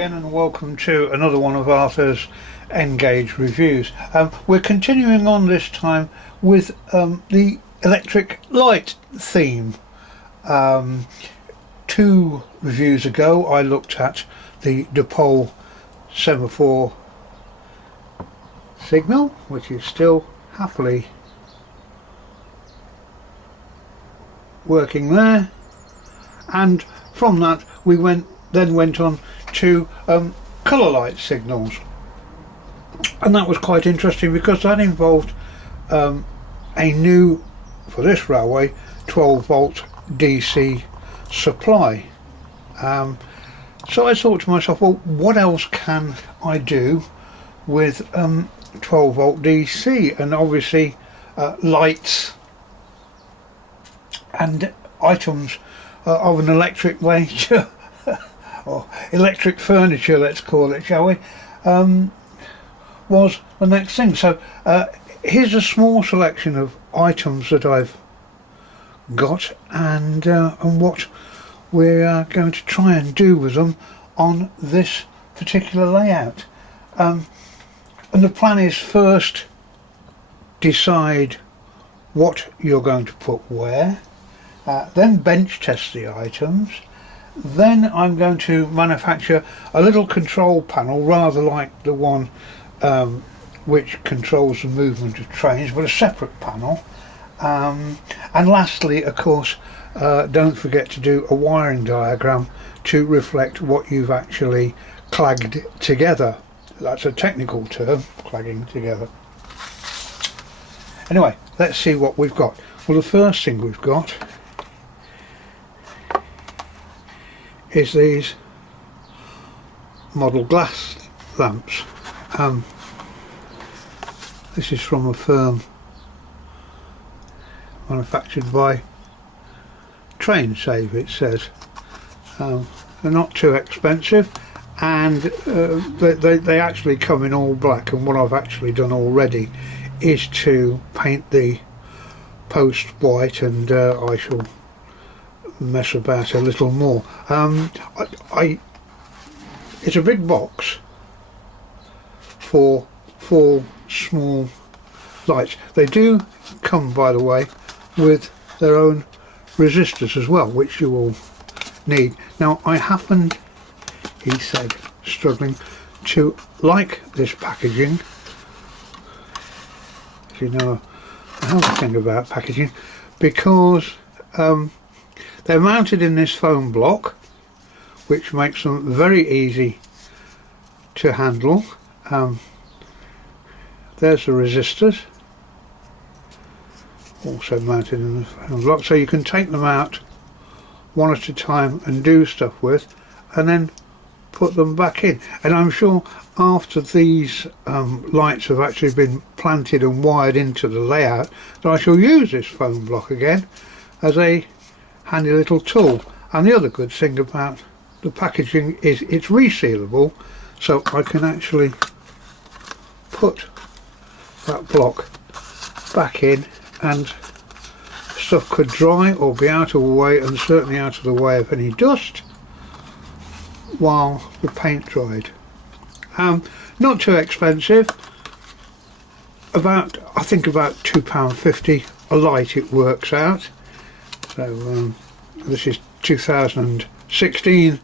again and welcome to another one of Arthur's N-Gauge reviews. We're continuing on this time with the electric light theme. 2 reviews ago I looked at the dipole semaphore signal, which is still happily working there, and from that we went on to colour light signals, and that was quite interesting because that involved a new, for this railway, 12 volt DC supply. So I thought to myself, well, what else can I do with 12 volt DC? And obviously lights and items of an electric nature or electric furniture, let's call it, shall we, was the next thing. So here's a small selection of items that I've got and what we're going to try and do with them on this particular layout. And the plan is first decide what you're going to put where, then bench test the items. Then I'm going to manufacture a little control panel, rather like the one which controls the movement of trains, but a separate panel. And lastly, of course, don't forget to do a wiring diagram to reflect what you've actually clagged together. That's a technical term, clagging together. Anyway, let's see what we've got. Well, the first thing we've got is these model glass lamps. This is from a firm manufactured by Train Save, it says. They're not too expensive, and they actually come in all black, and what I've actually done already is to paint the post white, and I shall mess about a little more. It's a big box for 4 small lights. They do come, by the way, with their own resistors as well, which you will need. Now, I happened, he said, struggling to like this packaging. As you know, I have a thing about packaging, because they're mounted in this foam block, which makes them very easy to handle. There's the resistors, also mounted in the foam block, so you can take them out one at a time and do stuff with, and then put them back in. And I'm sure after these lights have actually been planted and wired into the layout, that I shall use this foam block again as a handy little tool. And the other good thing about the packaging is it's resealable, so I can actually put that block back in, and stuff could dry or be out of the way, and certainly out of the way of any dust while the paint dried. Not too expensive, I think about £2.50 a light it works out. So this is 2016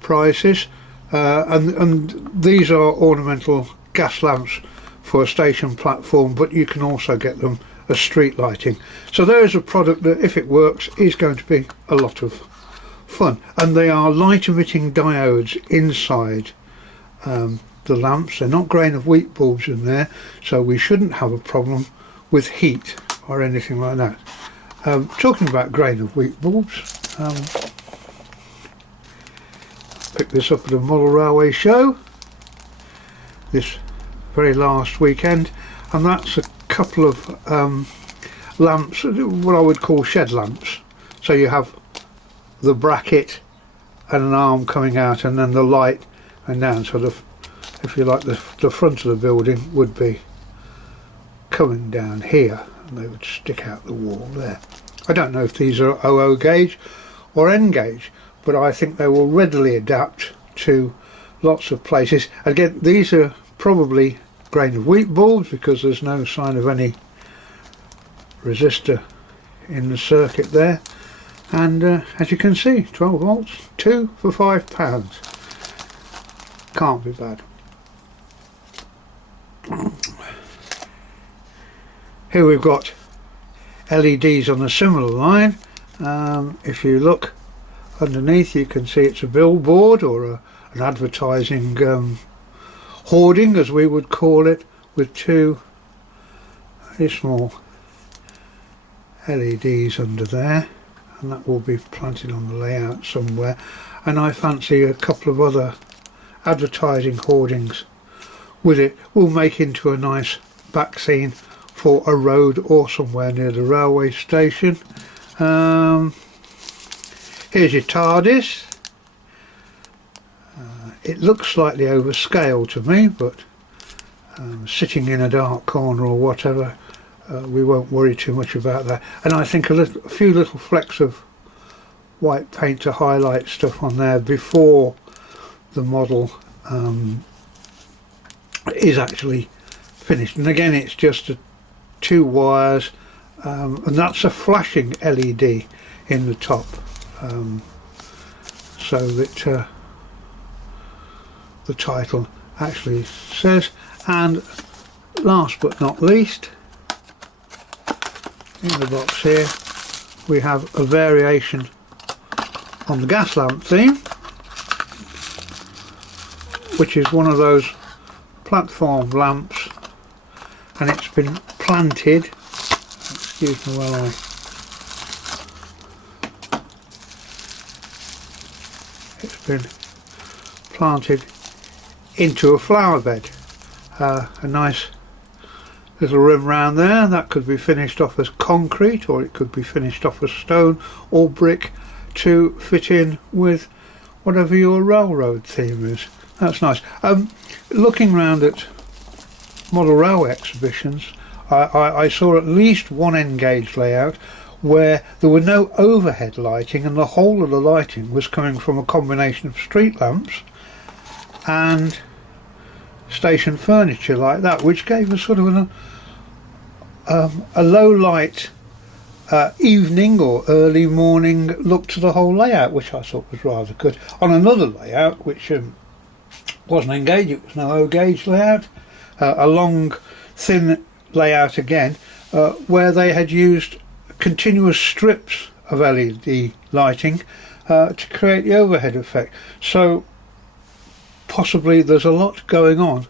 prices, and these are ornamental gas lamps for a station platform, but you can also get them as street lighting. So there is a product that, if it works, is going to be a lot of fun. And they are light emitting diodes inside the lamps. They're not grain of wheat bulbs in there, so we shouldn't have a problem with heat or anything like that. Talking about grain of wheat bulbs, picked this up at a model railway show this very last weekend, and that's a couple of lamps, what I would call shed lamps. So you have the bracket and an arm coming out, and then the light and down. So if you like, the front of the building would be coming down here, and they would stick out the wall there. I don't know if these are 00 gauge or N gauge, but I think they will readily adapt to lots of places. Again, these are probably grain of wheat bulbs because there's no sign of any resistor in the circuit there. And as you can see, 12 volts, 2 for £5. Can't be bad. Here we've got LEDs on a similar line. If you look underneath, you can see it's a billboard or an advertising hoarding, as we would call it, with two very small LEDs under there, and that will be planted on the layout somewhere. And I fancy a couple of other advertising hoardings with it will make into a nice back scene for a road or somewhere near the railway station. Here's your TARDIS. It looks slightly overscale to me, but sitting in a dark corner or whatever, we won't worry too much about that. And I think a few little flecks of white paint to highlight stuff on there before the model is actually finished. And again, it's just two wires, and that's a flashing LED in the top, so that the title actually says. And last but not least, in the box here we have a variation on the gas lamp theme, which is one of those platform lamps, and it's been planted, excuse me while I it's been planted into a flower bed. A nice little rim round there. That could be finished off as concrete, or it could be finished off as stone or brick to fit in with whatever your railroad theme is. That's nice. Looking round at model railway exhibitions, I saw at least one N-gauge layout where there were no overhead lighting, and the whole of the lighting was coming from a combination of street lamps and station furniture like that, which gave us sort of a low light evening or early morning look to the whole layout, which I thought was rather good. On another layout, which wasn't N-gauge, it was no O-gauge layout, a long thin layout again, where they had used continuous strips of LED lighting to create the overhead effect. So possibly there's a lot going on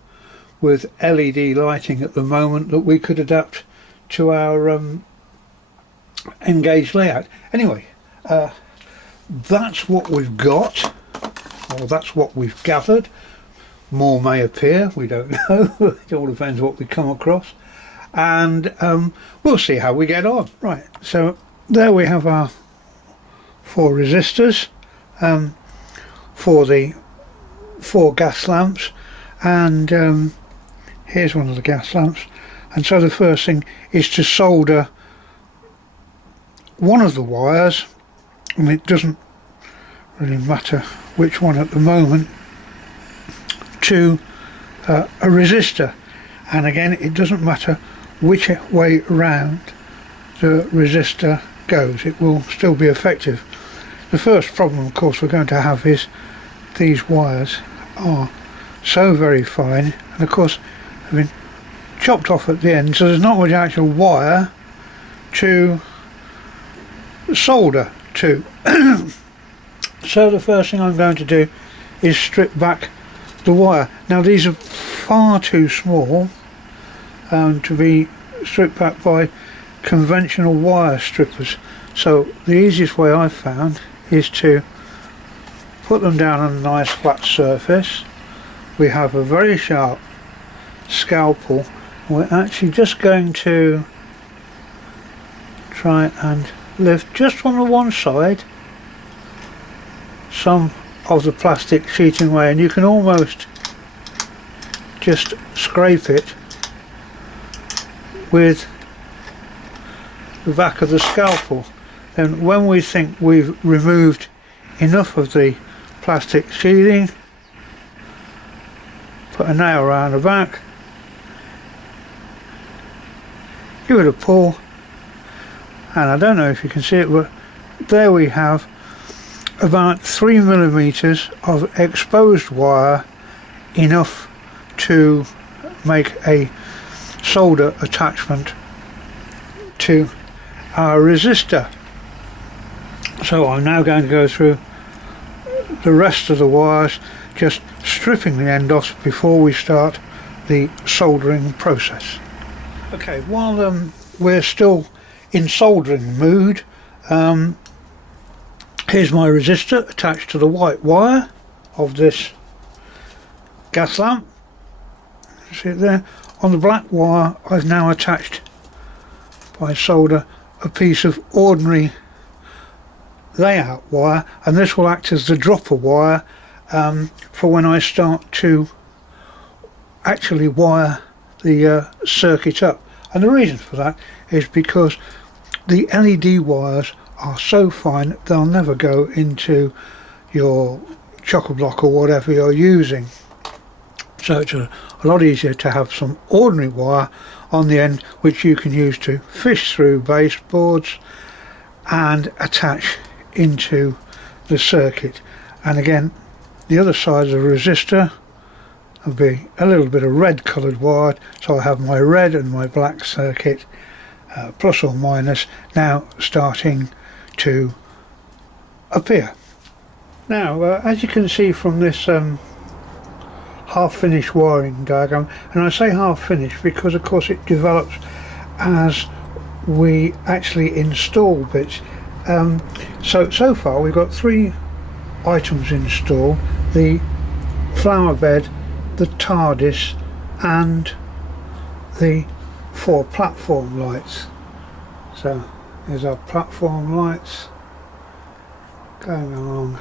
with LED lighting at the moment that we could adapt to our N-gauge layout. Anyway, that's what we've got, or that's what we've gathered. More may appear, we don't know. It all depends what we come across, and we'll see how we get on. Right, so there we have our 4 resistors for the 4 gas lamps, and here's one of the gas lamps. And so the first thing is to solder one of the wires, and it doesn't really matter which one at the moment, to a resistor. And again, it doesn't matter which way round the resistor goes, it will still be effective. The first problem, of course, we're going to have is these wires are so very fine, and of course have been chopped off at the end, so there's not much actual wire to solder to. So the first thing I'm going to do is strip back the wire. Now these are far too small to be stripped back by conventional wire strippers, so the easiest way I've found is to put them down on a nice flat surface. We have a very sharp scalpel. We're actually just going to try and lift just on the one side some of the plastic sheeting away, and you can almost just scrape it with the back of the scalpel. Then when we think we've removed enough of the plastic sheathing, put a nail around the back, give it a pull, and I don't know if you can see it, but there we have about 3mm of exposed wire, enough to make a solder attachment to our resistor. So I'm now going to go through the rest of the wires, just stripping the end off before we start the soldering process. Okay, while we're still in soldering mood, here's my resistor attached to the white wire of this gas lamp. See it there? On the black wire I've now attached by solder a piece of ordinary layout wire, and this will act as the dropper wire for when I start to actually wire the circuit up. And the reason for that is because the LED wires are so fine they'll never go into your chock-a-block or whatever you're using. So it's a lot easier to have some ordinary wire on the end which you can use to fish through baseboards and attach into the circuit. And again, the other side of the resistor will be a little bit of red coloured wire, so I have my red and my black circuit, plus or minus, now starting to appear. Now as you can see from this half-finished wiring diagram, and I say half-finished because of course it develops as we actually install bits. So far we've got 3 items installed: the flower bed, the TARDIS, and the 4 platform lights. So here's our platform lights going along,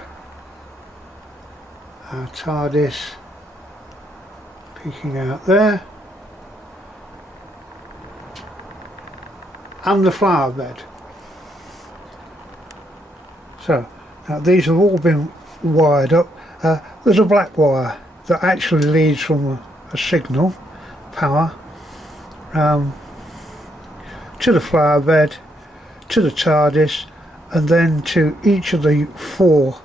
our TARDIS peeking out there, and the flower bed. So now these have all been wired up. There's a black wire that actually leads from a signal power to the flower bed, to the TARDIS, and then to each of the 4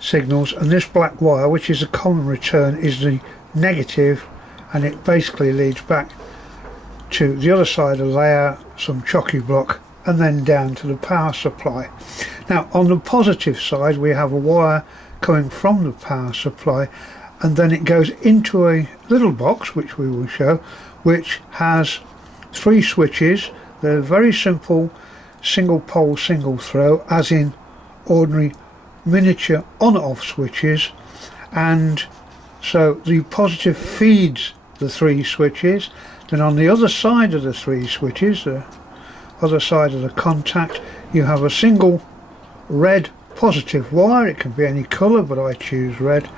signals. And this black wire, which is a common return, is the negative, and it basically leads back to the other side of the layout, some chocky block, and then down to the power supply. Now on the positive side we have a wire coming from the power supply, and then it goes into a little box which we will show, which has 3 switches. They're very simple single pole single throw, as in ordinary miniature on-off switches, and so the positive feeds the 3 switches. Then on the other side of the 3 switches, the other side of the contact, you have a single red positive wire. It can be any colour, but I choose red,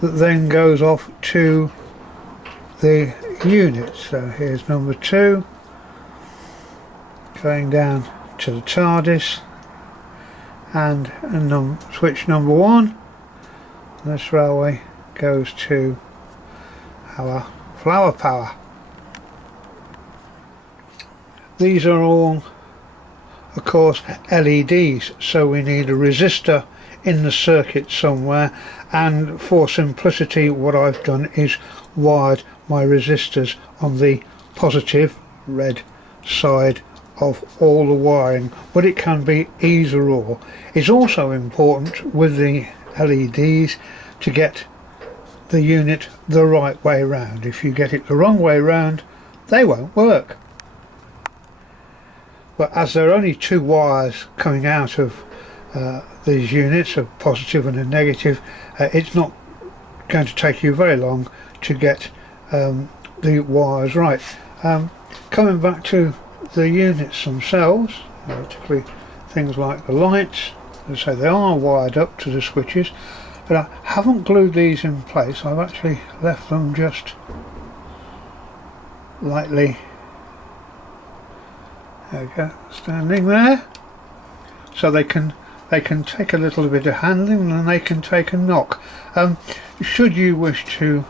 that then goes off to the unit. So here's number 2 going down to the TARDIS, and switch number 1, this railway goes to our flower power. These are all of course LEDs, so we need a resistor in the circuit somewhere, and for simplicity what I've done is wired my resistors on the positive red side of all the wiring, but it can be either or. It's also important with the LEDs to get the unit the right way round. If you get it the wrong way round, they won't work. But as there are only 2 wires coming out of these units, a positive and a negative, it's not going to take you very long to get the wires right. Coming back to the units themselves, particularly things like the lights, as I say, they are wired up to the switches, but I haven't glued these in place. I've actually left them just lightly, there we go, standing there, so they can take a little bit of handling, and they can take a knock. Should you wish to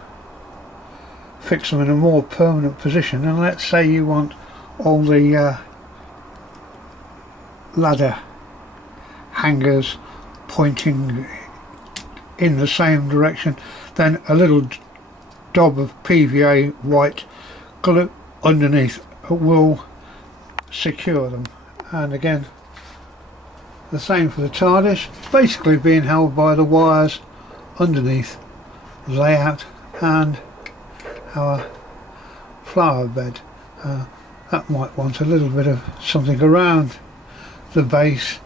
fix them in a more permanent position, and let's say you want all the ladder hangers pointing in the same direction, then a little dab of PVA white glue underneath will secure them. And again, the same for the TARDIS, basically being held by the wires underneath the layout and our flower bed. That might want a little bit of something around the base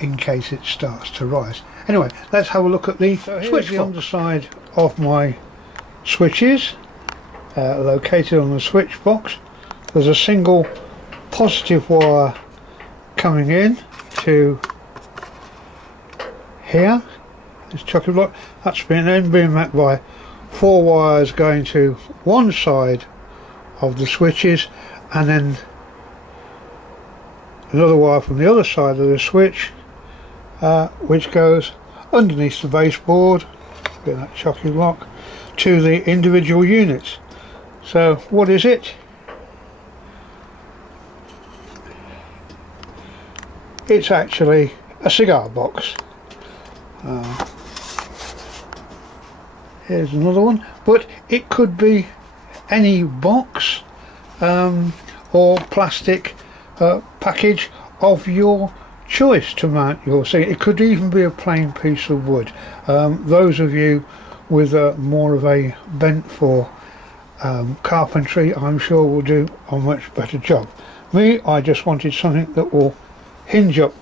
in case it starts to rise. Anyway, let's have a look at the switch. The underside of my switches, located on the switch box. There's a single positive wire coming in to here, this chocolate block. That's then being met by 4 wires going to one side of the switches, and then another wire from the other side of the switch which goes underneath the baseboard, that chocolate block, to the individual units. So what is it? It's actually a cigar box. Here's another one, but it could be any box or plastic package of your choice to mount your seat. It could even be a plain piece of wood. Those of you with more of a bent for carpentry, I'm sure will do a much better job. Me, I just wanted something that will hinge up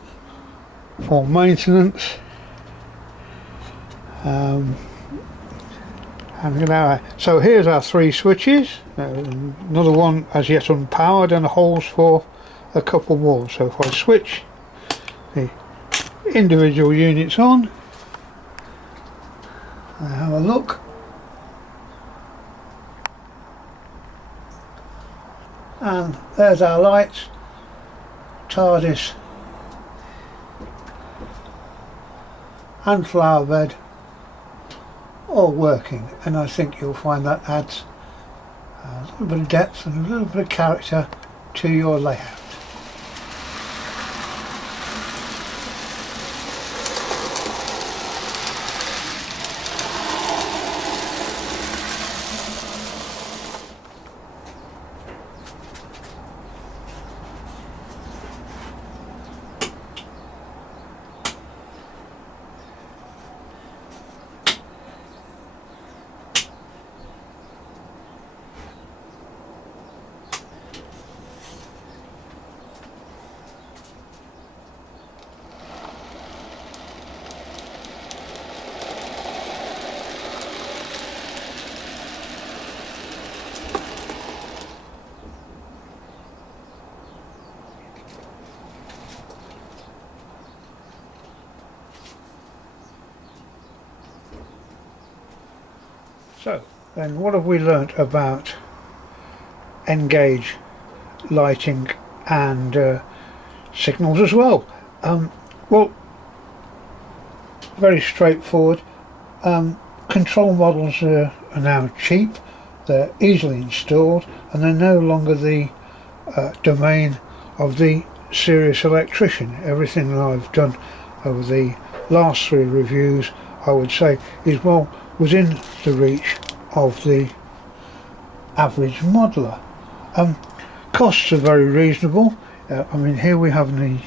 for maintenance. So here's our 3 switches, another one as yet unpowered, and holes for a couple more. So if I switch the individual units on and have a look, and there's our lights, TARDIS and flower bed all working, and I think you'll find that adds a little bit of depth and a little bit of character to your layout. So then, what have we learnt about N-gauge lighting and signals as well? Well, very straightforward. Control models are now cheap, they're easily installed, and they're no longer the domain of the serious electrician. Everything that I've done over the last 3 reviews, I would say, is well within the reach of the average modeler. Costs are very reasonable. I mean, here we have an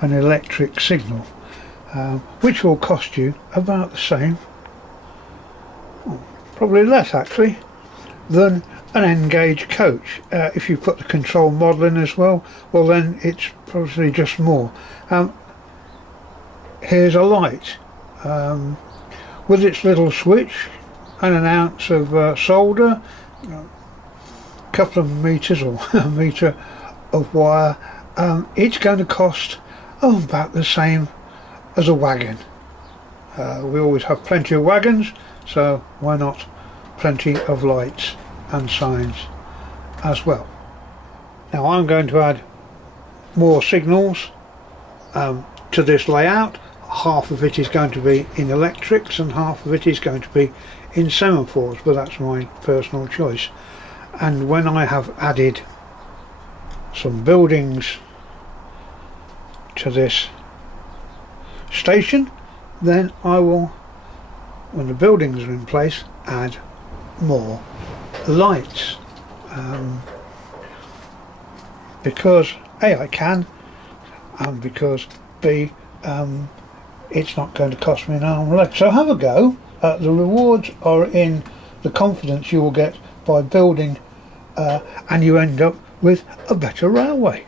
electric signal which will cost you about the same, probably less actually, than an N-gauge coach. If you put the control model in as well, well then it's probably just more. Here's a light with its little switch and an ounce of solder, a couple of meters or a meter of wire. It's going to cost about the same as a wagon. We always have plenty of wagons, so why not plenty of lights and signs as well. Now I'm going to add more signals to this layout. Half of it is going to be in electrics and half of it is going to be in semaphores, but that's my personal choice. And when I have added some buildings to this station, then I will, when the buildings are in place, add more lights, because A, I can, and because B, it's not going to cost me an arm and a leg. So have a go. The rewards are in the confidence you will get by building, and you end up with a better railway.